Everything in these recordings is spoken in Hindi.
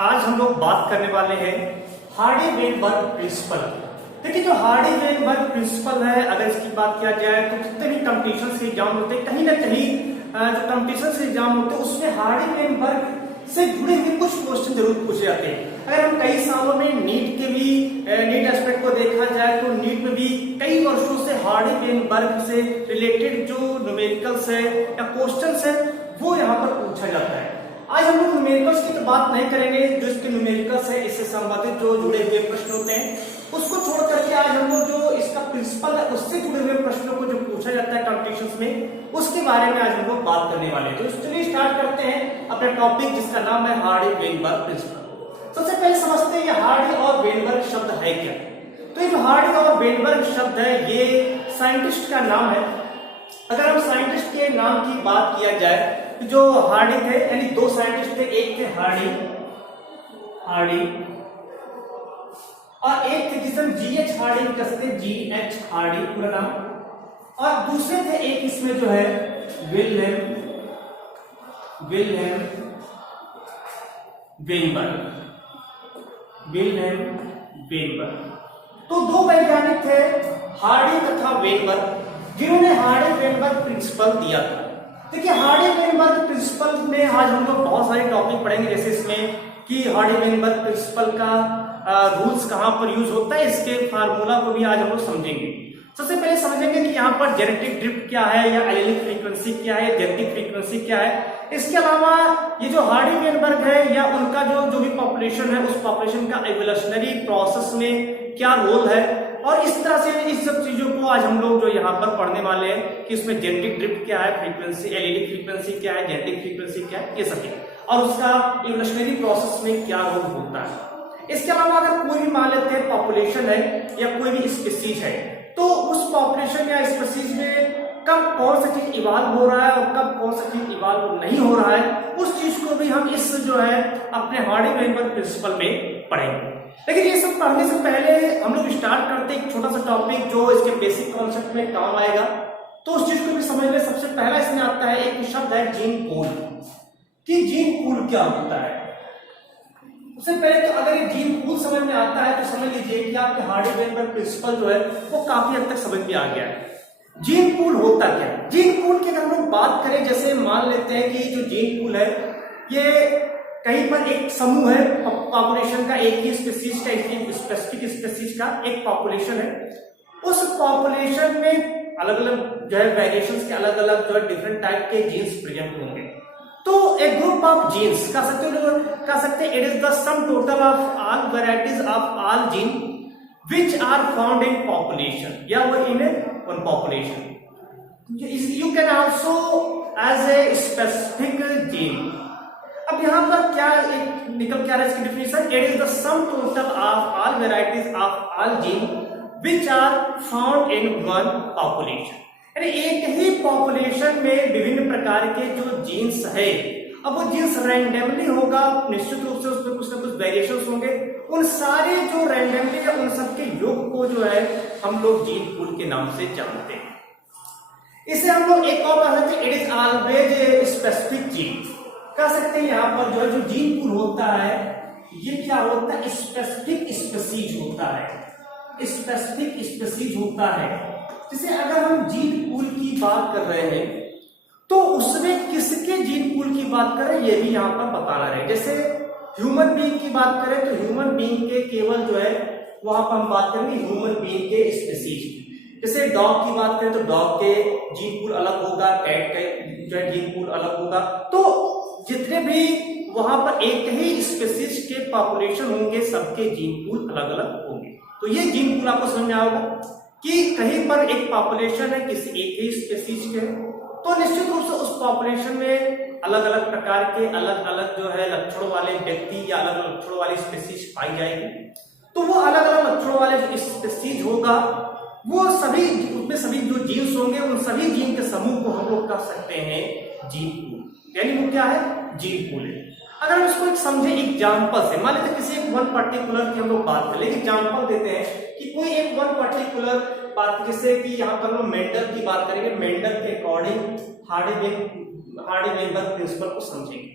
आज हम लोग बात करने वाले हैं हार्डी-वेनबर्ग प्रिंसिपल। देखिए जो हार्डी-वेनबर्ग प्रिंसिपल है, अगर इसकी बात किया जाए तो जितने भी कंपटीशन से एग्जाम होते हैं, कहीं ना कहीं जो कंपटीशन से एग्जाम होते हैं उसमें हार्डी-वेनबर्ग से जुड़े हुए कुछ क्वेश्चन जरूर पूछे जाते हैं। अगर हम कई सालों में नीट के भी नीट एस्पेक्ट को देखा जाए तो नीट में भी कई वर्षों से हार्डी-वेनबर्ग से रिलेटेड जो न्यूमेरिकल्स है या क्वेश्चंस है वो यहाँ पर पूछा जाता है। आज हम लोग न्यूमेरिकल्स की तो बात नहीं करेंगे, जो इसके न्यूमेरिकल्स है इससे संबंधित जो जुड़े हुए प्रश्न होते हैं उसको छोड़ करके आज हम लोग जो इसका प्रिंसिपल है उससे जुड़े हुए प्रश्नों को जो पूछा जाता है कॉम्पिटिशन्स में उसके बारे में आज हम लोग बात करने वाले हैं। तो चलिए स्टार्ट करते हैं अपने टॉपिक जिसका नाम है हार्डी-वेनबर्ग प्रिंसिपल। सबसे पहले समझते हैं ये हार्डी और वेनबर्ग शब्द है क्या। तो ये जो हार्डी और वेनबर्ग शब्द है ये साइंटिस्ट का नाम है। अगर हम साइंटिस्ट के नाम की बात किया जाए तो जो हार्डी थे, यानी दो साइंटिस्ट थे, एक थे हार्डी और एक थे जिसे हम जीएच हार्डी कहते हैं, जीएच हार्डी पूरा नाम, और दूसरे थे एक इसमें जो है विल्हेम वेनबर्ग। तो दो वैज्ञानिक थे हार्डी तथा वेनबर्ग जिन्होंने हार्डी-वेनबर्ग प्रिंसिपल दिया था। देखिए हार्डी-वेनबर्ग प्रिंसिपल में आज हम लोग बहुत सारे टॉपिक पढ़ेंगे, जैसे इसमें कि हार्डी-वेनबर्ग प्रिंसिपल का रूल्स कहां पर यूज होता है, इसके फार्मूला को भी आज हम लोग समझेंगे। सबसे पहले समझेंगे कि यहाँ पर जेनेटिक ड्रिफ्ट क्या है या एलेलिक फ्रीक्वेंसी क्या है, जेनेटिक फ्रीक्वेंसी क्या है। इसके अलावा ये जो हार्डी-वेनबर्ग है या उनका जो भी पॉपुलेशन है उस पॉपुलेशन का एवोल्यूशनरी प्रोसेस में क्या रोल है, और इस तरह से इस सब चीजों को आज हम लोग जो यहाँ पर पढ़ने वाले हैं कि इसमें जेनेटिक ड्रिफ्ट क्या है, फ्रीक्वेंसी एलेलिक फ्रीक्वेंसी क्या है, जेनेटिक फ्रीक्वेंसी क्या है, ये सब है, और उसका एवोल्यूशनरी प्रोसेस में क्या रोल होता है। इसके अलावा अगर कोई भी मान लेते हैं पॉपुलेशन है या कोई भी स्पीसीज है तो उस पॉपुलेशन या स्पीसीज में कब कौन सा चीज इवॉल्व हो रहा है और कब कौन सा चीज इवॉल्व नहीं हो रहा है, उस चीज को भी हम इस जो है अपने हार्डी-वेनबर्ग प्रिंसिपल में पढ़ेंगे। लेकिन ये सब पढ़ने से पहले हम लोग स्टार्ट करते हैं एक छोटा सा टॉपिक जो इसके बेसिक कॉन्सेप्ट में काम आएगा। तो उस चीज को भी समझ ले। सबसे पहला इसमें आता है एक शब्द है जीन पूल, कि जीन पूल क्या होता है। उससे पहले तो अगर ये जीन पूल समझ में आता है तो समझ लीजिए कि आपके हार्डी-वेनबर्ग प्रिंसिपल जो है वो काफी हद तक समझ में आ गया है। जीन पूल होता क्या है? जीन पूल की अगर हम लोग बात करें, जैसे मान लेते हैं कि जो जीन पूल है ये कहीं पर एक समूह है पॉपुलेशन का, एक ही स्पीसीज का, एक स्पेसिफिक स्पीसीज का एक पॉपुलेशन है। उस पॉपुलेशन में अलग अलग जो है वेरिएशंस के अलग अलग जो है डिफरेंट टाइप के जीन्स प्रेजेंट होंगे। तो एक ग्रुप ऑफ जीन्स कह सकते हैं it is the sum total of all varieties of all gene which are found in population या वो in one population. You can also as a specific gene. अब यहाँ पर क्या एक निकल क्या रहा है इसकी definition, it is the sum total of all varieties of all gene which are found in one population. यानी एक ही पॉपुलेशन में विभिन्न प्रकार के जो जीन्स है, अब वो जीन्स रैंडमली होगा, निश्चित रूप से उसमें कुछ ना कुछ वेरिएशंस होंगे, उन सारे जो रैंडमली है उन सबके योग को जो है हम लोग जीन पूल के नाम से जानते हैं। इसे हम लोग एक और कह सकते हैं it is always a specific gene. कह सकते हैं यहाँ पर जो है जो जीन पूल होता है ये क्या होता है, स्पेसिफिक स्पीसीज होता है, स्पेसिफिक स्पीसीज होता है। जैसे अगर हम जीन पूल की बात कर रहे हैं तो उसमें किसके जीन पूल की बात करें ये भी यहाँ पर बताना है। जैसे ह्यूमन बीइंग की बात करें तो ह्यूमन बीइंग के केवल जो है वहां पर हम बात करेंगे ह्यूमन बीइंग के स्पीसीज। जैसे डॉग की बात करें तो डॉग के जीन पूल अलग होगा, कैट का जो है जीन पूल अलग होगा। तो जितने भी वहां पर एक ही स्पीसीज के पॉपुलेशन होंगे सबके जीन पूल अलग अलग होंगे। तो ये जीन पूल आपको समझ में आएगा कि कहीं पर एक पॉपुलेशन है किसी एक ही स्पीसीज के, तो निश्चित रूप से उस पॉपुलेशन में अलग अलग प्रकार के अलग अलग जो है लक्षणों वाले व्यक्ति या अलग अलग लक्षणों वाली स्पीसीज पाई जाएगी। तो वो अलग अलग लक्षणों वाले जो स्पीसीज होगा वो सभी उसमें सभी जो जीन्स होंगे उन सभी जीन के समूह को हम लोग कह सकते हैं जीन पूल। यानी वो क्या है, जीन पूल है। अगर हम इसको एक समझे एग्जाम्पल से, मान लेते किसी एक वन पर्टिकुलर की हम लोग बात करें, एग्जाम्पल देते हैं कि कोई एक वन पर्टिकुलर बात, जैसे कि यहाँ पर हम मेंडल की बात करेंगे, मेंडल के अकॉर्डिंग हार्डी-वेनबर्ग प्रिंसिपल को समझेंगे।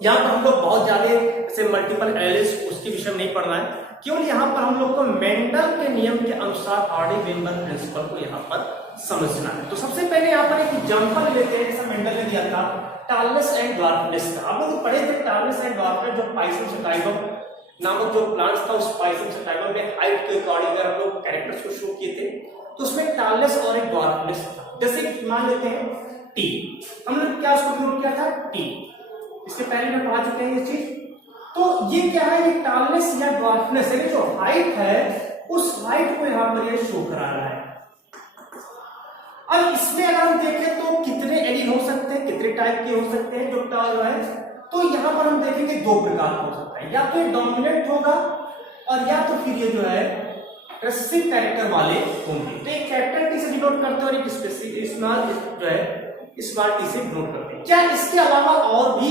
यहाँ पर हम लोग बहुत ज्यादा जैसे मल्टीपल एलिस उसके विषय में नहीं पढ़ना है, केवल यहाँ पर हम लोग को मेंडल के नियम के अनुसार हार्डी-वेनबर्ग प्रिंसिपल को यहाँ पर समझना है। तो सबसे पहले यहाँ पर एक एग्जांपल लेते हैं, जैसा मेंडल ने दिया था टालनेस एंड ड्वार्फनेस का। आप लोग पढ़े थे टालनेस एंड ड्वार्फनेस, जो पाइसम सटाइवम नामक जो प्लांट्स था, उस पाइसम सटाइवम में हाइट के अकॉर्डिंग अगर हम लोग कैरेक्टर्स को शो किए थे, तो उसमें टालनेस और एक ड्वार्फनेस था। जैसे मान लेते हैं टी, हम लोग क्या उसको नोट किया था टी, इसके पहले में पढ़ा चुके हैं ये चीज। तो ये क्या है, ये टालनेस या ड्वार्फनेस है, जो हाइट है उस हाइट को यहाँ पर ये शो करा रहा है। अब इसमें अगर हम देखें तो कितने एलील हो सकते हैं, कितने टाइप के हो सकते हैं जो टर्म है, तो यहाँ पर हम देखेंगे दो प्रकार हो सकता है, या तो ये डोमिनेंट होगा और या तो फिर ये जो है रेसेसिव कैरेक्टर वाले होंगे। तो एक कैपिटल टी से डिनोट करते हैं और एक स्पेसिफिक स्मॉल जो है स्मॉल टी से डिनोट करते हैं। क्या इसके अलावा और भी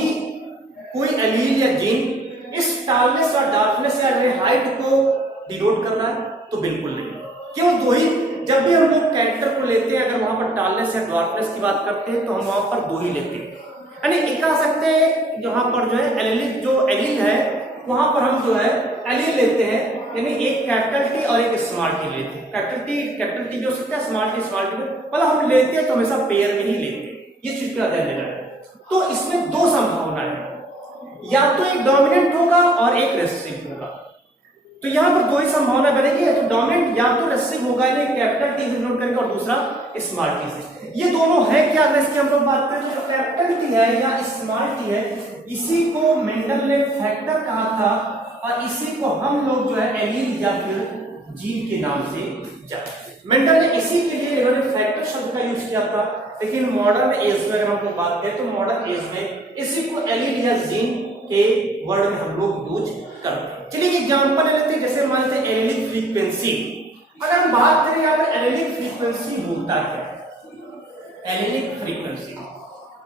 कोई एलील या जीन इस टालनेस और डार्कनेस या हाइट को डिनोट कर रहा है? तो बिल्कुल नहीं, केवल दो ही। जब भी हम लोग कैरेक्टर को लेते हैं, अगर वहां पर टालनेस या डार्कनेस की बात करते हैं, तो हम वहां पर दो ही लेते हैं। यानी एक कह सकते हैं जहां पर जो है एलिल, जो एलील है वहां पर हम जो है एलील लेते हैं, यानी एक कैपिटल टी और एक स्मॉल टी लेते हैं। कैपिटल टी भी हो सकता है, स्मॉल टी मतलब हम लेते हैं तो हमेशा पेयर में ही लेते हैं, ये चीज का ध्यान देना है। तो इसमें दो संभावना है, या तो एक डोमिनेंट होगा और एक रेसेसिव होगा। तो यहां पर दो ही संभावना बनेगी, तो डोमिनेंट या तो रेसेसिव होगा, यानी कैपिटल टी से डिनोट करेंगे, और दूसरा स्मॉल टी से। ये दोनों है क्या, अगर इसकी हम लोग बात करें तो कैपिटल टी है या स्मॉल टी है, इसी को मेंडल ने फैक्टर कहा था, और इसी को हम लोग जो है एलील या फिर जीन के नाम से जानते हैं। मेंडल ने इसी के लिए इन्होंने फैक्टर शब्द का यूज किया था, लेकिन मॉडर्न एज में अगर हम लोग बात करें तो मॉडर्न एज में इसी को एलील या जीन के वर्ड में हम लोग यूज करते हैं। चलिए एग्जांपल लेते हैं, जैसे मान लेते हैं एलिलिक फ्रीक्वेंसी। अगर हम बात करें यहाँ पर एलिलिक फ्रीक्वेंसी होता है, एलिलिक फ्रीक्वेंसी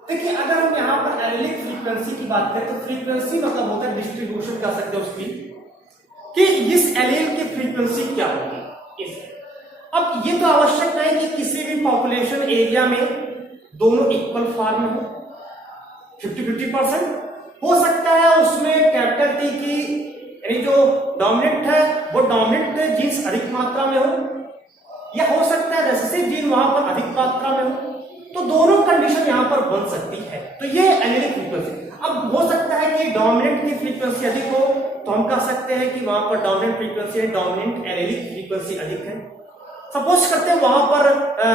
देखिए, अगर हम यहाँ पर एलिलिक फ्रीक्वेंसी की बात करें तो फ्रीक्वेंसी मतलब होता है डिस्ट्रीब्यूशन कर सकते हैं उसकी, कि इस एलील की फ्रीक्वेंसी क्या होगी इस। अब ये तो आवश्यक नहीं कि किसी भी पॉपुलेशन एरिया में दोनों इक्वल फॉर्म में हो, 50-50% हो सकता है उसमें कैपिटल टी की यानी जो डोमिनेंट है वो डोमिनेंट जीन्स अधिक मात्रा में हो, या हो सकता है रेसेसिव जीन वहां पर अधिक मात्रा में हो, तो दोनों कंडीशन यहां पर बन सकती है। तो ये एलिलिक फ्रीक्वेंसी। अब हो सकता है कि डोमिनेंट की फ्रीक्वेंसी अधिक हो, तो हम कह सकते हैं कि वहां पर dominant frequency dominant allylic frequency अधिक है। सपोज करते हैं वहां पर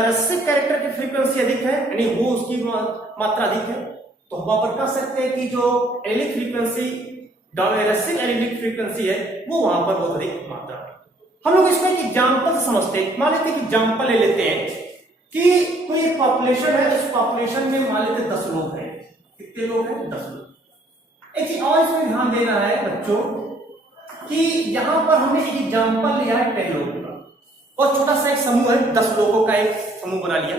रेसेसिव कैरेक्टर की फ्रीक्वेंसी अधिक है, यानी वो उसकी मात्रा अधिक है, तो वहां पर कह सकते हैं कि जो allylic frequency recessive allylic frequency है वो वहां पर बहुत अधिक मात्रा है। हम लोग इसमें एक एग्जांपल समझते हैं, मान लेते हैं कि एग्जांपल ले लेते हैं कि कोई एक पॉपुलेशन है, उस पॉपुलेशन में मान लेते 10 लोग हैं। कितने लोग हैं? 10 लोग। एक चीज और इसमें ध्यान देना है बच्चों कि यहां पर हमने एक एग्जांपल लिया है 10 लोगों का, और छोटा सा एक समूह है, 10 लोगों का एक समूह बना लिया।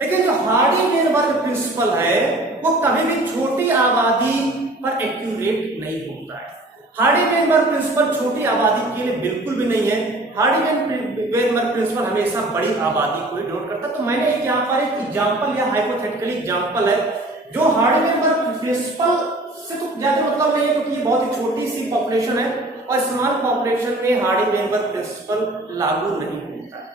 लेकिन जो हार्डी-वेनबर्ग प्रिंसिपल है वो कभी भी छोटी आबादी पर एक्यूरेट नहीं होता है। हार्डी-वेनबर्ग प्रिंसिपल छोटी आबादी के लिए बिल्कुल भी नहीं है। हार्डी-वेनबर्ग प्रिंसिपल हमेशा बड़ी आबादी को डिनोट करता है। तो मैंने यहाँ पर एक एग्जांपल या हाइपोथेटिकली एग्जांपल है जो हार्डी-वेनबर्ग प्रिंसिपल से तो ज्यादा मतलब नहीं है, क्योंकि ये बहुत ही छोटी सी पॉपुलेशन है और स्मॉल पॉपुलेशन में हार्डी-वेनबर्ग प्रिंसिपल लागू नहीं होता है।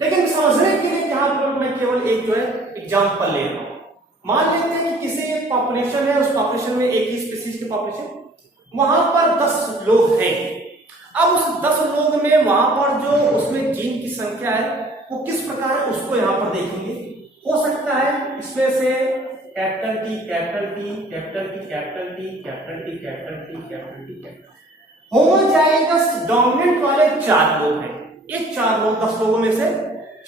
लेकिन समझने के लिए यहाँ पर मैं केवल एक जो है एग्जांपल ले रहा हूं। मान लेते हैं कि किसी एक पॉपुलेशन है, उस पॉपुलेशन में एक ही स्पीशीज की पॉपुलेशन, वहां पर 10 लोग हैं। अब उस 10 लोग में वहां पर जो उसमें जीन की संख्या है वो किस प्रकार है उसको यहां पर देखेंगे। हो सकता है इसमें से capital T capital T capital T capital T capital T capital T capital T capital homozygous dominant वाले 4 लोग हैं। ये 4 लोग 10 लोगों में से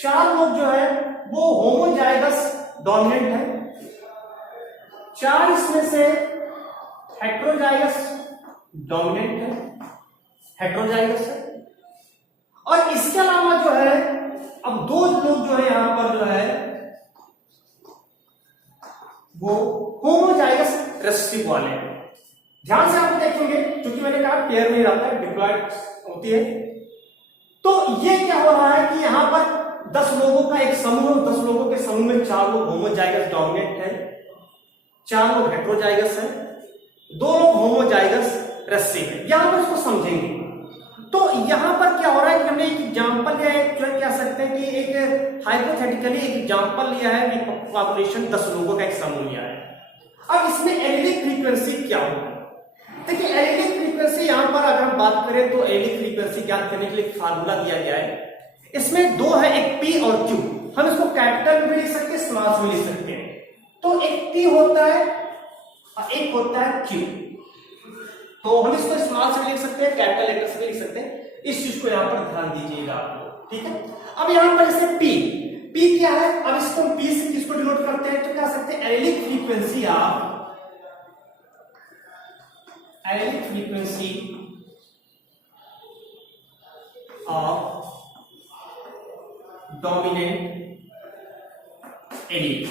4 लोग जो है वो होमोजाइगस डोमिनेंट है, 4 इसमें से हेट्रोजाइगस डोमिनेंट है, हेट्रोजाइगस है। और इसके अलावा जो है अब 2 लोग जो है यहां पर जो है वो होमोजाइगस रेसेसिव वाले हैं। ध्यान से आप देखेंगे, क्योंकि मैंने कहा पेयर में रहता है, डिप्लॉयड होती है। तो ये क्या हो रहा है कि यहां पर 10 लोगों का एक समूह, 10 लोगों के समूह में 4 लोग होमोजाइगस डोमिनेंट है, 4 लोग हेट्रोजाइगस है। दो लोग होमोजाइगस रेसिसिव है, यहां पर इसको समझेंगे। तो यहां पर क्या हो रहा है कि हमने एक एग्जांपल लिया है, जो कह सकते हैं कि एक हाइपोथेटिकली एक एग्जांपल लिया है कि पॉपुलेशन 10 लोगों का एक समूह लिया है। अब इसमें एलिलिक फ्रीक्वेंसी क्या होगा? देखिए एलिलिक फ्रीक्वेंसी यहां पर अगर हम बात करें तो एलिलिक फ्रीक्वेंसी ज्ञात करने के लिए फार्मूला दिया गया है। इसमें दो है, एक पी और क्यू। हम इसको कैपिटल में भी लिख सकते हैं, स्मॉल में लिख सकते हैं। तो एक पी होता है और एक होता है क्यू। तो हम इसको स्मॉल से भी लिख सकते हैं, कैपिटल लेटर से भी लिख सकते हैं। इस चीज को यहां पर ध्यान दीजिएगा आप, ठीक है। अब यहां पर जैसे पी क्या है, अब इसको पी से किसको डिनोट करते हैं, तो कह सकते हैं allylic frequency of dominant allele.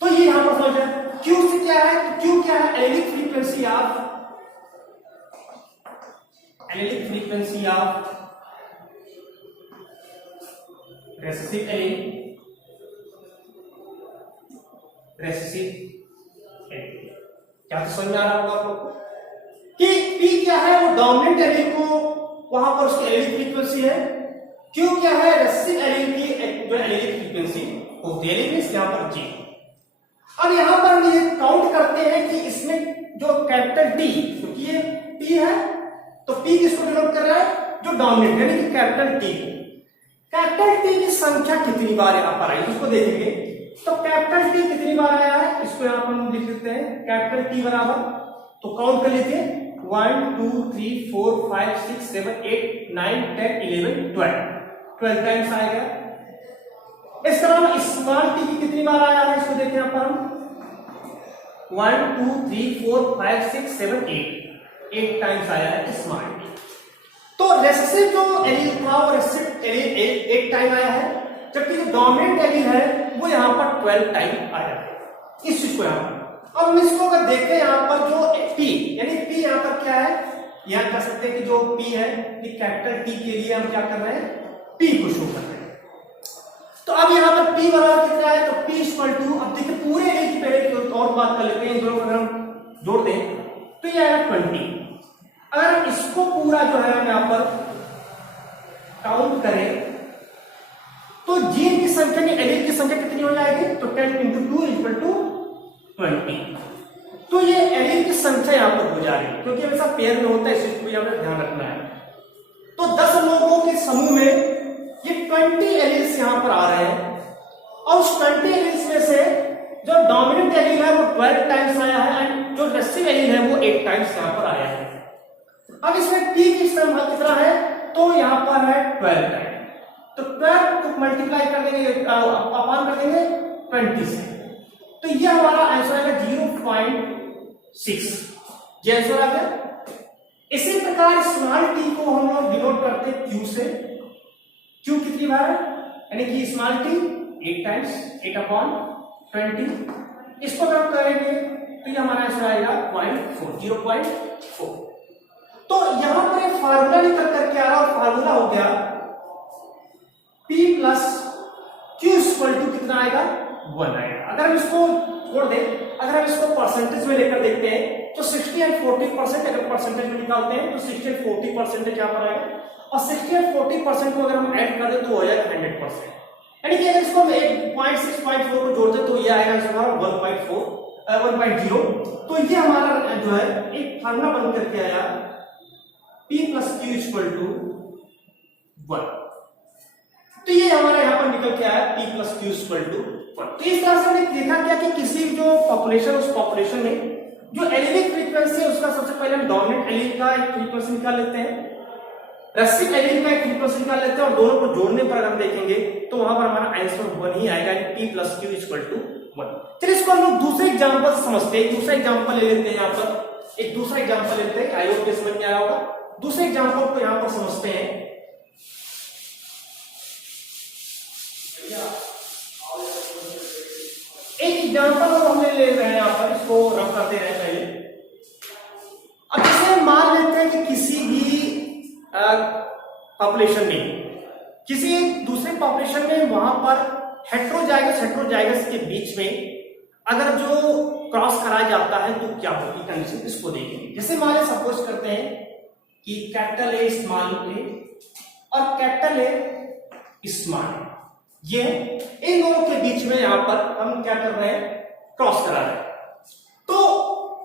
तो ये यहां पर समझ जाए। क्यू से क्या है, तो क्यू क्या है, allylic frequency of recessive allele. क्या समझ में आ रहा होगा आप लोग को कि पी क्या है, वो डोमिनेंट एलील को वहां पर उसकी एलिलिक फ्रीक्वेंसी है। क्यू क्या है, रेसेसिव एलील की जो एलिलिक फ्रीक्वेंसी होती है, लेकिन यहां पर जी। अब यहां पर हम ये काउंट करते हैं कि इसमें जो कैपिटल टी, क्योंकि ये टी है तो पी किसको डिनोट कर रहा है, जो डोमिनेंट यानी कि कैपिटल टी। कैपिटल टी की संख्या कितनी बार यहां पर आई उसको देखेंगे। तो कैपिटल टी कितनी बार आया है, इसको यहां पर हम लिख देते हैं कैपिटल टी बराबर, तो काउंट कर लीजिए 1 2 3 4 5 6 7 8 9 10 11 12 टाइम्स आएगा। इस तरह स्मॉल टी की कितनी बार आया है, इसको देखें यहां पर हम 1 2 3 4 5 6 7 8 टाइम्स आया है स्मॉल टी। तो रेसेसिव जो एलील था वो रेसेसिव एलील 8 टाइम आया है, जबकि जो डोमिनेंट एलील है वो यहां पर 12 टाइम आया है। इस चीज को यहां पर अब हम इसको अगर देखें यहां पर जो पी यानी पी यहां पर क्या है, यहां कह सकते हैं कि जो पी है कि कैपिटल टी के लिए हम क्या कर रहे हैं, पी को शो कर रहे हैं। तो अब यहां पर पी बराबर कितना है, तो पी इक्वल टू, अब देखिए पूरे एलील की पहले और बात कर लेते हैं, दोनों को अगर हम जोड़ दें तो ये आएगा 20। अगर हम इसको पूरा जो है हम यहां पर काउंट करें तो जीन की संख्या में एलील की संख्या कितनी हो जाएगी, तो 10 × 2 = 20। तो ये एलील की संख्या यहां पर हो जा रही है, क्योंकि हमेशा पेयर में होता है, इस चीज को यहां पर ध्यान रखना है। तो 10 लोगों के समूह में ये 20 एलील्स यहां पर आ रहे हैं, और उस 20 एलील्स में से जो डोमिनेंट एलील है वो 12 टाइम्स आया है, एंड जो रेसेसिव एलील है वो 8 टाइम्स यहां पर आया है। अब इसमें टी की संख्या कितना है, तो यहां पर है 12 टाइम। तो 12 को मल्टीप्लाई कर देंगे, अपान कर देंगे 20 से, तो ये हमारा आंसर आएगा 0.6। ये आंसर आ गया। इसी प्रकार स्मॉल टी को हम लोग डिनोट करते हैं क्यू से। क्यू कितनी बार है, यानी कि स्मॉल टी 8 टाइम्स 8/20। इसको अगर हम करेंगे तो ये हमारा आंसर आएगा 0.4। तो यहां पर एक फार्मूला निकल करके आ रहा है, और फार्मूला हो गया P + Q = कितना आएगा, 1 आएगा। अगर हम इसको छोड़ दें, अगर हम इसको परसेंटेज में लेकर देखते हैं तो 60 और 40%, अगर परसेंटेज में निकालते हैं तो 60 और 40% यहां पर आएगा, और 60 और 40% को अगर हम ऐड कर दें तो हो जाएगा 100%। यानी कि अगर इसको हम 1.6.4 को जोड़ते तो ये आएगा हमारा 1.0। तो ये हमारा जो है एक फार्मूला बन करके आया P + Q = 1। तो ये हमारा यहां पर निकल के आया P + Q = 1। तो इस तरह से हमने देखा क्या कि किसी जो पॉपुलेशन, उस पॉपुलेशन में जो एलिलिक फ्रीक्वेंसी है उसका सबसे पहले हम डोमिनेंट एलील का एक फ्रीक्वेंसी निकाल लेते हैं, रेसेसिव एलील का एक फ्रीक्वेंसी निकाल लेते हैं, और दोनों को जोड़ने पर हम देखेंगे तो वहां पर हमारा आंसर 1 ही आएगा, P + Q = 1। चलिए इसको हम लोग दूसरे एग्जांपल से समझते हैं। दूसरा एग्जांपल ले लेते हैं, यहां पर एक दूसरा एग्जांपल लेते हैं, आई होप समझ में आया होगा। दूसरे एग्जांपल को यहां पर समझते हैं। एक एग्जांपल हम ले रहे हैं यहां पर, इसको रफ करते हैं पहले। अब जैसे मान लेते हैं कि किसी भी पॉपुलेशन में, किसी दूसरे पॉपुलेशन में वहां पर हेटेरोजाइगस के बीच में अगर जो क्रॉस कराया जाता है तो क्या होगी कंडीशन, इसको देखेंगे। जैसे मान लीजिए सपोज करते हैं कि कैपिटल ए स्मॉल ए और कैपिटल ए स्मॉल ए, ये इन दोनों के बीच में यहां पर हम क्या कर रहे हैं, क्रॉस करा रहे हैं। तो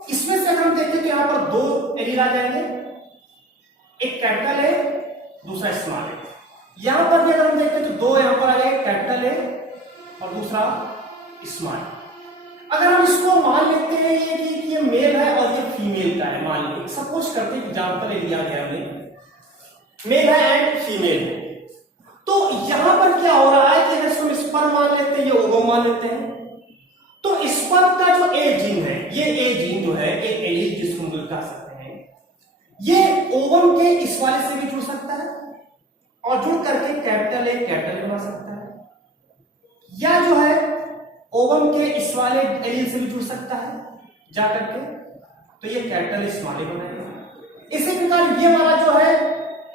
इसमें से हम देखें तो यहां पर दो एलिमेंट आ जाएंगे, एक कैपिटल ए दूसरा स्मॉल ए। यहां पर भी अगर हम देखें तो दो यहां पर आ जाएंगे, कैपिटल ए और दूसरा स्मॉल। अगर हम इसको मान लेते हैं ये मेल है और ये फीमेल का है, मान लीजिए सपोज करते हैं एग्जांपल लिया गया हमने, मेल है एंड फीमेल है। तो यहां पर क्या हो रहा है कि अगर हम स्पर्म मान लेते हैं, ये ओवम मान लेते हैं, तो स्पर्म का जो ए जीन है, ये ए जीन जो है, एक एलील जिसको हम कह सकते हैं, ये ओवम के इस वाले से भी जुड़ सकता है और जुड़ करके कैपिटल ए बना सकता है, या जो है ओवम के इस वाले एलील से भी जुड़ सकता है जा करके, तो ये कैपिटल स्मॉल ए बनाएगा। इसी प्रकार ये वाला जो है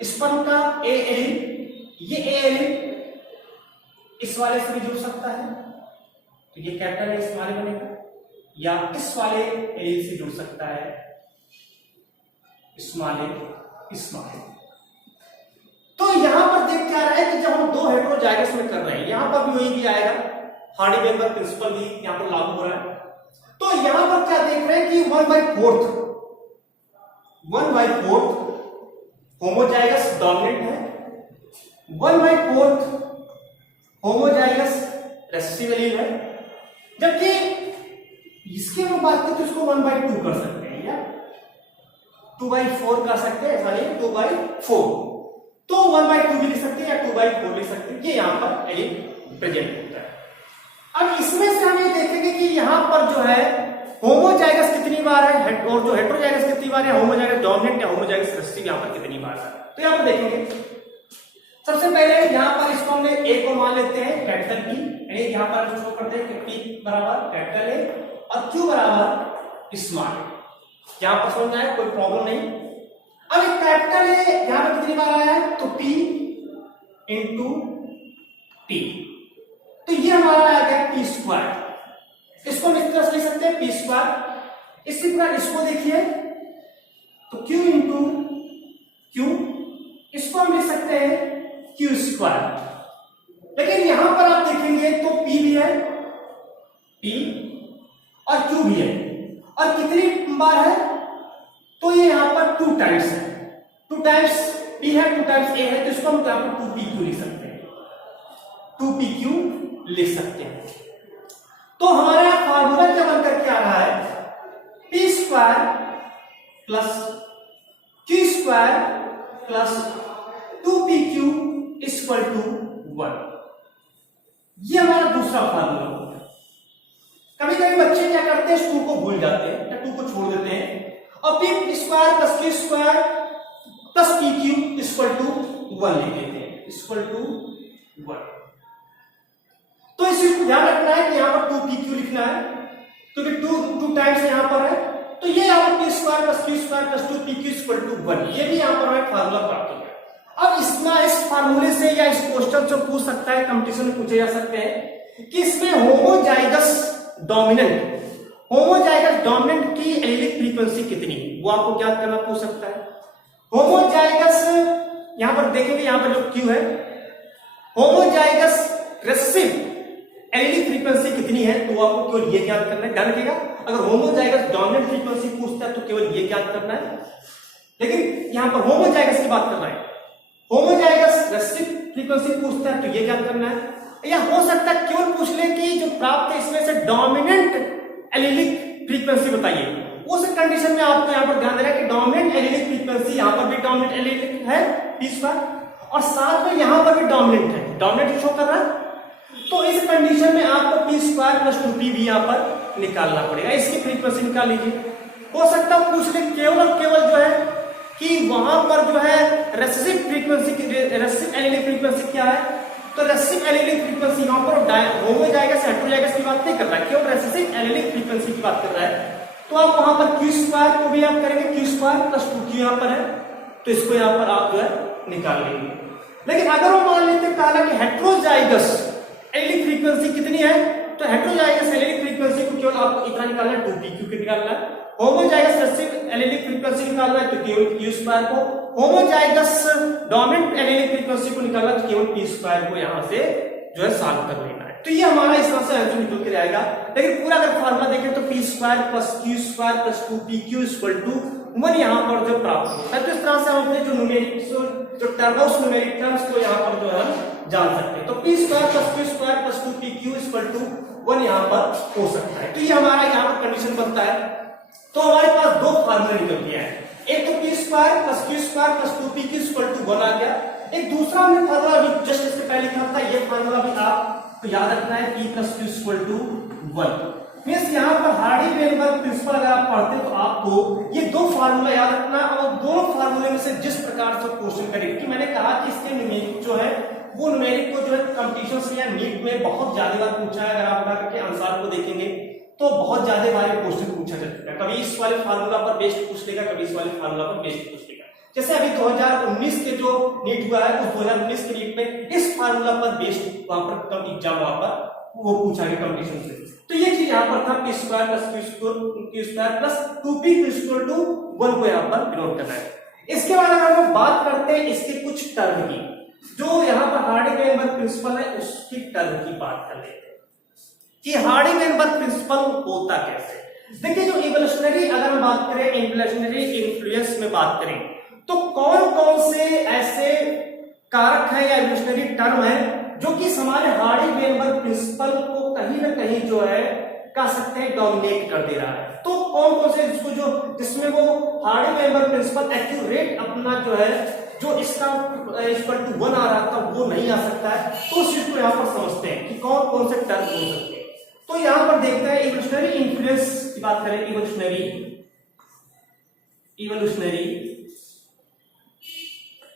स्पर्म का ए एलील, ये ए एलील इस वाले से भी जुड़ सकता है, तो ये कैपिटल स्मॉल ए बनेगा, या इस वाले एलील से जुड़ सकता है स्मॉल ए। तो यहां पर देख क्या रहा है कि जब हम दो हेटेरोजाइगस में कर रहे हैं, यहां पर भी वही भी आएगा, हार्डी-वेनबर्ग प्रिंसिपल भी यहां पर लागू हो रहा है। तो यहां पर क्या देख रहे हैं कि 1/4 होमोजाइगस डोमिनेंट है, 1/4 होमोजाइगस रेसेसिव एलील है, जबकि इसके हम बात करें तो इसको 1/2 कर सकते हैं या 2/4 कर सकते हैं, ऐसा नहीं 2/4, तो 1/2 भी लिख सकते हैं या 2/4 लिख सकते हैं, ये यहां पर एलील प्रेजेंट होता है। अब इसमें से हम ये देखेंगे कि यहां पर जो है होमोजाइगस कितनी बार है और जो हेटेरोजाइगस कितनी बार है, होमोजाइगस डोमिनेंट या होमोजाइगस रेसेसिव यहां पर कितनी बार है। तो यहां पर देखेंगे सबसे पहले यहां पर इसको हमने ए को मान लेते हैं कैपिटल पी, यानी यहां पर शो करते हैं कि पी बराबर कैपिटल ए और क्यू बराबर स्मॉल ए। यहां पर समझ आया, कोई प्रॉब्लम नहीं। अब कैपिटल ए यहां पर कितनी बार आया है, तो पी इंटू टी, तो ये हमारा आ गया पी स्क्वायर। इसको हम इस तरह से लिख सकते हैं पी स्क्वायर। इसी प्रकार इसको देखिए तो क्यू इंटू क्यू, इसको हम लिख सकते हैं क्यू स्क्वायर। लेकिन यहां पर आप देखेंगे तो पी भी है, पी और क्यू भी है, और कितनी बार है, तो ये यहां पर 2 टाइम्स है, 2 टाइम्स पी है 2 टाइम्स ए है, तो इसको हम यहां पर 2pq लिख सकते हैं, 2pq लिख सकते हैं। तो हमारा फार्मूला क्या बनकर के आ रहा है, P square plus Q square plus 2pq equal to 1। ये हमारा दूसरा फार्मूला हो गया। कभी कभी बच्चे क्या करते हैं, 2 को भूल जाते हैं या 2 को छोड़ देते हैं और P square plus Q square plus pq equal to 1 लिख लेते हैं, इक्वल टू 1। तो इस चीज को ध्यान रखना है कि यहां पर 2pq लिखना है, क्योंकि 2 टाइम्स यहां पर है, तो ये यहां पर P square plus Q square plus 2pq equal to 1, ये भी यहां पर हमें फार्मूला प्राप्त हो गया। अब इस फार्मूले से या इस क्वेश्चन से पूछ सकता है, कंपटीशन में पूछे जा सकते हैं कि इसमें होमोजाइगस डोमिनेंट की एलिलिक फ्रीक्वेंसी कितनी, वो आपको क्या करना पूछ सकता है। होमोजाइगस यहां पर देखेंगे, यहां पर जो क्यू है, होमोजाइगस रेसेसिव एलिलिक फ्रीक्वेंसी कितनी है, तो आपको केवल ये ज्ञात करना है। ध्यान रखिएगा, अगर होमोजाइगस डोमिनेंट फ्रीक्वेंसी पूछता है तो केवल ये ज्ञात करना है, लेकिन यहां पर होमोजाइगस की बात कर रहा है, होमोजाइगस रेसेसिव फ्रीक्वेंसी पूछता है तो ये ज्ञात करना है। या हो सकता है केवल पूछ ले कि जो प्राप्त है इसमें से डोमिनेंट एलिलिक फ्रीक्वेंसी बताइए, उस कंडीशन में आपको यहां पर ध्यान देना है कि डोमिनेंट एलिलिक फ्रीक्वेंसी, यहां पर भी डोमिनेंट एलिलिक है पी स्क्वायर और साथ में यहां पर भी डोमिनेंट है, डोमिनेंट शो कर रहा है, तो इस कंडीशन में आपको पी स्क्वायर प्लस 2p भी यहां पर निकालना पड़ेगा, इसकी फ्रीक्वेंसी निकाल लीजिए। हो सकता है पूछ ले केवल और केवल जो है कि वहां पर जो है recessive frequency, recessive allylic frequency क्या है, तो रेसेसिव एलिलिक फ्रीक्वेंसी यहां पर होमोजाइगस हेटेरोजाइगस की बात नहीं कर रहा है, केवल रेसेसिव एलिलिक फ्रीक्वेंसी की बात कर रहा है। तो आप वहां पर क्यू स्क्वायर को भी आप करेंगे, क्यू स्क्वायर प्लस 2q यहां पर है, तो इसको यहां पर आप जो है निकाल लेंगे। लेकिन अगर हम मान लेते कहा कि हेटेरोजाइगस एलिलिक फ्रीक्वेंसी कितनी है, तो हेटेरोजाइगस एलिलिक फ्रीक्वेंसी को केवल आपको इतना निकालना है 2pq निकालना है। होमोजाइगस रिसेसिव एलिलिक फ्रीक्वेंसी निकालना है तो केवल q स्क्वायर को, होमोजाइगस डोमिनेंट एलिलिक फ्रीक्वेंसी को निकालना है तो केवल p स्क्वायर को यहां से जो है सॉल्व कर लेना है। तो ये हमारा इस तरह से आंसर निकल के आएगा। लेकिन पूरा अगर फार्मूला देखें तो p square plus q square plus 2pq equal to 1 यहां पर जो प्राप्त होता है। तो इस तरह से हम अपने जो न्यूमेरिक जो टर्म है उस न्यूमेरिक टर्म्स को यहां पर जो है जान सकते हैं। तो p square plus q square plus 2pq equal to 1 यहां पर हो सकता है। तो ये हमारा यहां पर कंडीशन बनता है। तो हमारे पास दो फार्मूले निकल गया है, एक तो p square plus q square plus 2pq equal to 1 आ गया। एक दूसरा हमने फार्मूला भी जस्ट इससे पहले लिखा था, ये फार्मूला भी आपको याद रखना है, p plus q equal to 1। Means यहां पर हार्डी-वेनबर्ग प्रिंसिपल अगर आप पढ़ते तो आपको ये दो फार्मूला याद रखना और दोनों फार्मूले में से जिस प्रकार से क्वेश्चन करेंगे, कि मैंने कहा कि इसके न्यूमेरिक जो है वो न्यूमेरिक को जो है कंपटीशन या नीट में बहुत ज्यादा बार पूछा है। अगर आप उठा करके आंसर को देखेंगे तो बहुत ज्यादा बार क्वेश्चन पूछा जा चुका है। कभी इस वाले फार्मूला पर बेस्ड पूछ लेगा, कभी इस वाले फार्मूला पर बेस्ड पूछ लेगा। जैसे अभी 2019 के जो नीट हुआ है उस 2019 के नीट में इस फार्मूला पर बेस्ड वहां पर कम एग्जाम वहां पर वो पूछा गया कंपटीशन से। तो ये चीज यहाँ पर था p square plus q square plus 2pq equal to 1 को यहाँ पर डिनोट करना है। इसके बाद अगर हम बात करते हैं इसके कुछ टर्म की, जो यहाँ पर हार्डी-वेनबर्ग प्रिंसिपल है उसकी टर्म की बात कर लेते हैं कि हार्डी-वेनबर्ग प्रिंसिपल होता कैसे। देखिए जो इवोल्यूशनरी अगर हम बात करें, इवोल्यूशनरी इन्फ्लुएंस में बात करें तो कौन कौन से ऐसे कारक है या इवोल्यूशनरी टर्म है जो कि हमारे हार्डी-वेनबर्ग प्रिंसिपल को कहीं ना कहीं जो है कह सकते हैं डोमिनेट कर दे रहा है। तो कौन कौन से इसको जो जिसमें वो हार्डी-वेनबर्ग प्रिंसिपल एक्यूरेट अपना जो है जो इसका इक्वल टू 1 आ रहा था वो नहीं आ सकता है, तो उस चीज को यहाँ पर समझते हैं कि कौन कौन से टर्म हो सकते हैं। तो यहाँ पर देखते हैं इवोल्यूशनरी इन्फ्लुएंस की बात करें। इवोल्यूशनरी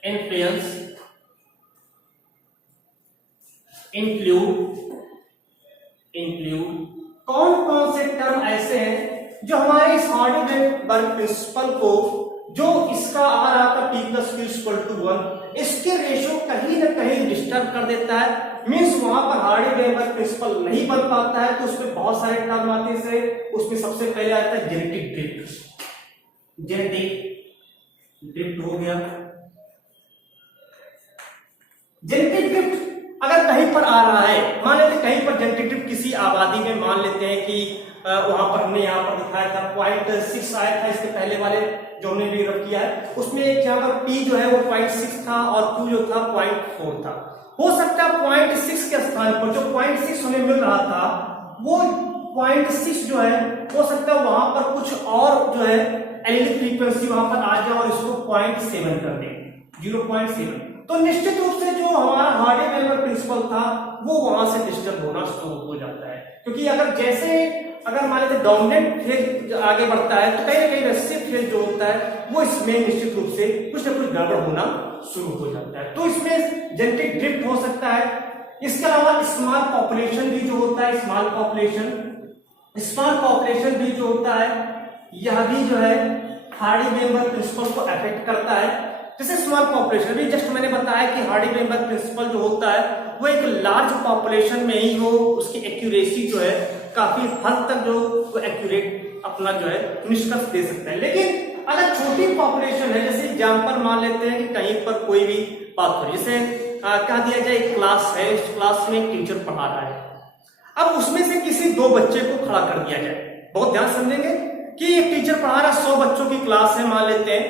इन्फ्लुएंस इंक्लूड कौन कौन से टर्म ऐसे हैं जो हमारे इस हार्डी-वेनबर्ग प्रिंसिपल को जो इसका आ रहा था p plus q equal to 1 इसके रेशियो कहीं ना कहीं डिस्टर्ब कर देता है। मींस वहां पर हार्डी-वेनबर्ग प्रिंसिपल नहीं बन पाता है। तो उसमें बहुत सारे टर्म आते हैं। उसमें सबसे पहले आता है जेनेटिक ड्रिफ्ट। जेनेटिक ड्रिफ्ट हो गया। जेनेटिक ड्रिफ्ट अगर कहीं पर आ रहा है, मान लेते कहीं पर जेनेटिक ड्रिफ्ट किसी आबादी में, मान लेते हैं कि वहां पर हमने यहाँ पर दिखाया था 0.6 आया था इसके पहले वाले जो हमने भी रख किया है उसमें यहाँ पर p जो है वो 0.6 था और q जो था 0.4 था। हो सकता है 0.6 के स्थान पर जो 0.6 हमें मिल रहा था वो 0.6 जो है हो सकता है वहां पर कुछ और जो है एलिलिक फ्रीक्वेंसी वहां पर आ जाए और इसको 0.7 कर दे, 0.7। तो निश्चित रूप से जो हमारा हार्डी-वेनबर्ग प्रिंसिपल था वो वहां से डिस्टर्ब होना शुरू हो जाता है। क्योंकि अगर मान लेते डोमिनेंट फेज आगे बढ़ता है तो कहीं ना कहीं रेसेसिव फेज जो होता है वो इसमें निश्चित रूप से कुछ ना कुछ गड़बड़ होना शुरू हो जाता है। तो इसमें जेनेटिक ड्रिफ्ट हो सकता है। इसके अलावा स्मॉल पॉपुलेशन भी जो होता है, स्मॉल पॉपुलेशन भी जो होता है यह भी जो है हार्डी-वेनबर्ग प्रिंसिपल को अफेक्ट करता है। जैसे स्मॉल पॉपुलेशन भी जस्ट मैंने बताया कि हार्डी-वेनबर्ग प्रिंसिपल जो होता है वो एक लार्ज पॉपुलेशन में ही वो उसकी एक्यूरेसी जो है काफी हद तक जो वो एक्यूरेट अपना जो है निष्कर्ष दे सकता है। लेकिन अगर छोटी पॉपुलेशन है, जैसे एग्जांपल मान लेते हैं कि कहीं पर कोई भी बात हो, जैसे कह दिया जाए एक क्लास है, इस क्लास में एक टीचर पढ़ा रहा है, अब उसमें से किसी 2 बच्चे को खड़ा कर दिया जाए। बहुत ध्यान समझेंगे कि एक टीचर पढ़ा रहा 100 बच्चों की क्लास है मान लेते हैं।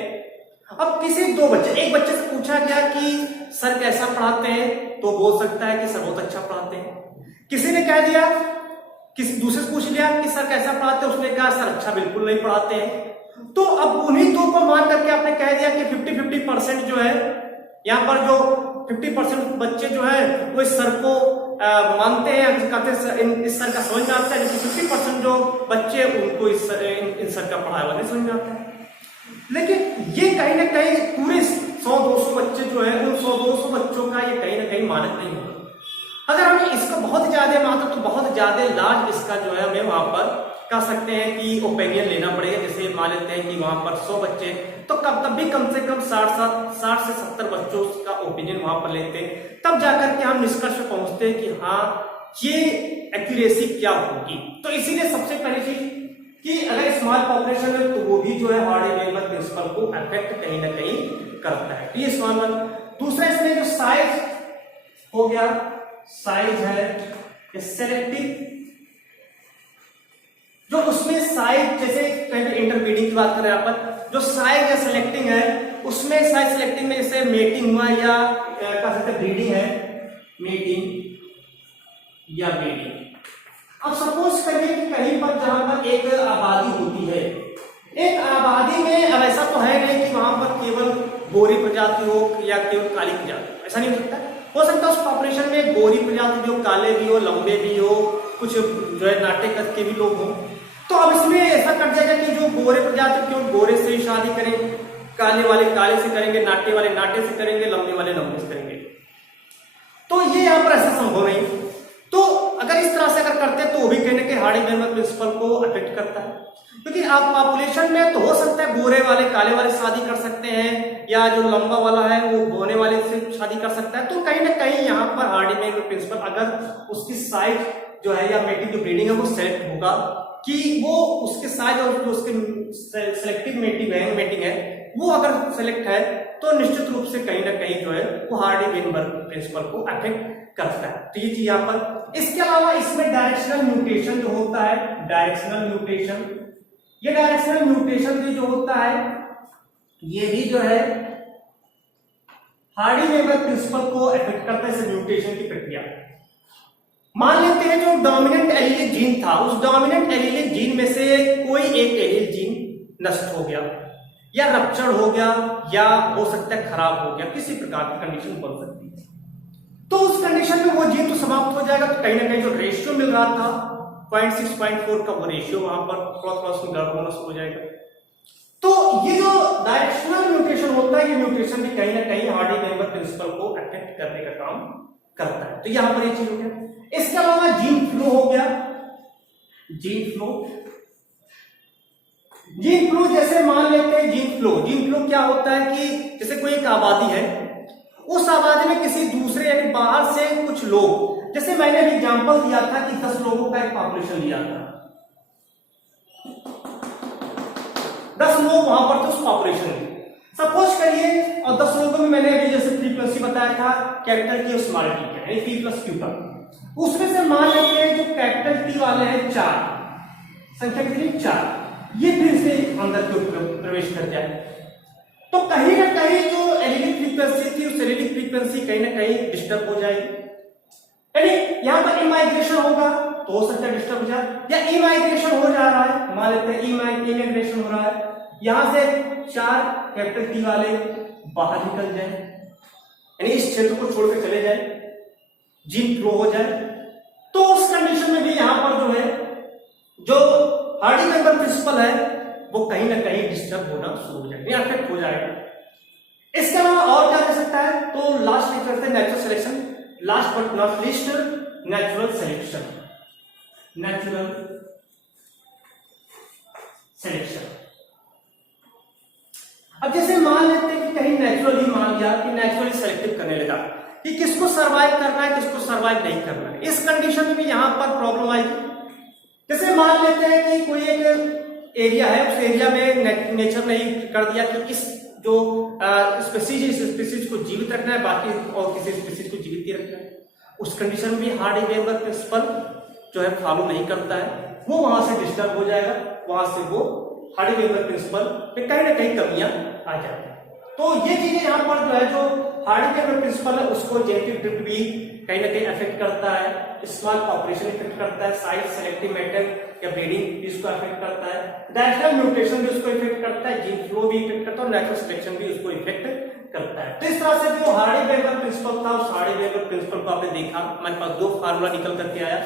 अब किसी 2 बच्चे, एक बच्चे से पूछा गया कि सर कैसा पढ़ाते हैं, तो बोल सकता है कि सर बहुत अच्छा पढ़ाते हैं। किसी ने कह दिया, किसी दूसरे से पूछ लिया कि सर कैसा पढ़ाते हैं, उसने कहा सर अच्छा बिल्कुल नहीं पढ़ाते हैं। तो अब उन्हीं 2 को मान करके आपने कह दिया कि 50-50% जो है यहाँ पर जो 50% बच्चे जो है वो इस सर को मानते हैं, कहते हैं इस सर का समझ में आता है, जबकि 50% जो बच्चे उनको इन सर का पढ़ाया हुआ नहीं समझ में आता है। लेकिन ये कहीं ना कहीं पूरे 100-200 बच्चे जो है उन 100-200 बच्चों का ये कहीं ना कहीं मानक नहीं होगा। अगर हमें इसको बहुत ज्यादा मानते तो बहुत ज्यादा लार्ज इसका जो है हमें वहां पर कह सकते हैं कि ओपिनियन लेना पड़ेगा। जैसे मान लेते हैं कि वहां पर 100 बच्चे तो तब भी कम से कम 60 से 70 बच्चों का ओपिनियन वहां पर लेते हैं, तब जाकर के हम निष्कर्ष पे पहुंचते हैं कि हाँ ये एक्यूरेसी क्या होगी। तो इसीलिए सबसे पहली चीज कि अगर स्मॉल पॉपुलेशन है तो वो भी जो है हार्डी-वेबर प्रिंसिपल को अफेक्ट कहीं ना कहीं करता है। तो ये स्मॉल वन। दूसरा इसमें जो साइज हो गया, साइज है सेलेक्टिव, जो उसमें साइज जैसे इंटरब्रीडिंग की बात करें यहाँ पर, जो साइज या सेलेक्टिंग है उसमें साइज सेलेक्टिंग में जैसे मेटिंग हुआ या कह सकते हैं ब्रीडिंग है, मेटिंग या ब्रीडिंग। अब सपोज करिए कि कहीं पर जहां पर एक आबादी होती है, एक आबादी में, अब ऐसा तो है नहीं कि वहां पर केवल गोरी प्रजाति हो या केवल काली प्रजाति, ऐसा नहीं हो सकता उस पॉपुलेशन में गोरी प्रजाति भी हो, काले भी हो, लंबे भी हो, कुछ जो है नाटे कद के भी लोग हों। तो अब इसमें ऐसा कट जाएगा कि जो गोरे प्रजाति क्यों गोरे से ही शादी करें, काले वाले काले से करेंगे, नाटे वाले नाटे से करेंगे, लंबे वाले लंबे से करेंगे। तो ये यहाँ पर ऐसा संभव नहीं। तो अगर इस तरह से अगर करते हैं तो वो भी कहीं ना कहीं हार्डी-वेबर प्रिंसिपल को अफेक्ट करता है, क्योंकि आप पॉपुलेशन में तो हो सकता है गोरे वाले काले वाले शादी कर सकते हैं या जो लंबा वाला है वो बोने वाले से शादी कर सकता है। तो कहीं ना कहीं यहाँ पर हार्डी-वेबर प्रिंसिपल अगर उसकी साइज जो है या मेटिंग जो ब्रीडिंग है वो सेलेक्ट होगा कि वो उसके साइज और जो उसके सेलेक्टिव मेटिंग है वो अगर सेलेक्ट है तो निश्चित रूप से कहीं ना कहीं जो है वो हार्डी-वेबर प्रिंसिपल को अफेक्ट करता है। तो ये चीज यहाँ पर। इसके अलावा इसमें डायरेक्शनल म्यूटेशन जो होता है, डायरेक्शनल म्यूटेशन, ये डायरेक्शनल म्यूटेशन भी जो होता है ये भी जो है हार्डी-वेबर प्रिंसिपल को अफेक्ट करता है, इस म्यूटेशन की प्रक्रिया। मान लेते हैं जो डोमिनेंट एलीलिक जीन था, उस डोमिनेंट एलीलिक जीन में से कोई एक एलील जीन नष्ट हो गया या रप्चर हो गया या हो सकता है खराब हो गया, किसी प्रकार की कंडीशन बन सकती है। तो उस कंडीशन में वो जीन तो समाप्त हो जाएगा। तो कहीं ना कहीं जो रेशियो मिल रहा था 0.6 0.4 का वो रेशियो वहां पर क्रॉस में गड़बड़ होना शुरू हो जाएगा। तो ये जो डायरेक्शनल म्यूटेशन होता है, ये म्यूटेशन भी कहीं ना कहीं हार्डी-वेबर प्रिंसिपल को अफेक्ट करने का काम करता है। तो यहां पर ये चीज हो गया। इसके अलावा जीन फ्लो हो गया, जीन फ्लो। जीन फ्लो जैसे मान लेते हैं जीन फ्लो क्या होता है कि जैसे कोई एक आबादी है, उस आबादी में किसी दूसरे यानी बाहर से कुछ लोग, जैसे मैंने एग्जांपल दिया था कि 10 लोगों का एक पॉपुलेशन लिया था, 10 लोग वहां पर थे उस पॉपुलेशन में, सपोज करिए, और 10 लोगों में मैंने अभी जैसे फ्रीक्वेंसी बताया था कैपिटल टी और स्मॉल टी का, यानी P प्लस Q का, उसमें से मान लेते हैं जो कैपिटल टी वाले हैं 4, संख्या कितनी 4, ये फिर से अंदर की ओर प्रवेश कर जाए तो कहीं ना कहीं जो एलिलिक फ्रीक्वेंसी थी उस एलिलिक फ्रीक्वेंसी कहीं ना कहीं डिस्टर्ब हो जाएगी। यानी यहाँ पर इमाइग्रेशन होगा तो हो सकता है डिस्टर्ब हो जाए, या इमाइग्रेशन हो जा रहा है, मान लेते हैं इमाइग्रेशन हो रहा है, यहां से 4 कैपिटल टी वाले बाहर निकल जाए, यानी इस क्षेत्र को छोड़कर चले जाए, जीन फ्लो हो जाए। तो उस कंडीशन में भी यहां पर जो है जो हार्डी-वेबर प्रिंसिपल है वो कहीं ना कहीं डिस्टर्ब होना शुरू हो जाएगा, अफेक्ट हो जाएगा। इसके अलावा और क्या कर सकता है, तो लास्ट में करते हैं natural selection, last but not least natural selection. Natural selection, अब जैसे मान लेते हैं कि कहीं नेचुरली मान लिया कि नेचुरली सेलेक्टिव करने लगा कि किसको सर्वाइव करना है, किसको सर्वाइव नहीं करना है। इस कंडीशन में भी यहां पर प्रॉब्लम आएगी। जैसे मान लेते हैं कि कोई एक एरिया है, उस एरिया में नेचर ने कर दिया कि इस जो स्पीसीज को जीवित रखना है, बाकी और किसी स्पीसीज को जीवित ही रखना है। उस कंडीशन में भी हार्डी-वेबर प्रिंसिपल जो है फॉलो नहीं करता है, वो वहां से डिस्टर्ब हो जाएगा, वहां से वो हार्डी-वेबर प्रिंसिपल पे कहीं ना कहीं कमियां आ जाती है। तो ये चीजें यहाँ पर जो है जो हार्डी-वेबर प्रिंसिपल है उसको जेनेटिक ड्रिफ्ट भी कहीं ना कहीं अफेक्ट करता है, स्मॉल पॉपुलेशन इफेक्ट करता है, साइज सेलेक्टिव मेथड या ब्रीडिंग भी उसको अफेक्ट करता है, डायरेक्शनल म्यूटेशन भी उसको इफेक्ट करता है, जीन फ्लो भी इफेक्ट करता है और नेचुरल सिलेक्शन भी उसको इफेक्ट करता है। तो इस तरह से जो हार्डी-वेबर प्रिंसिपल था उस हार्डी-वेबर प्रिंसिपल को आपने देखा, हमारे पास 2 फार्मूला निकल करके आया,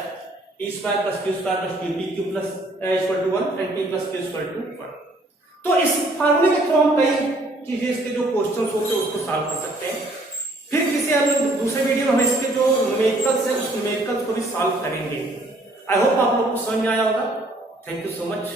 P square plus Q square plus 2PQ plus equal to 1 and P plus Q equal to 1। तो इस फार्मूले के थ्रू हम कई चीजें इसके जो क्वेश्चंस होते हैं उसको सॉल्व कर सकते हैं। फिर किसी दूसरे वीडियो में हम इसके जो न्यूमेरिकल्स है उस न्यूमेरिकल्स को भी सॉल्व करेंगे। आई होप आप लोग को समझ में आया होगा। Thank you so much.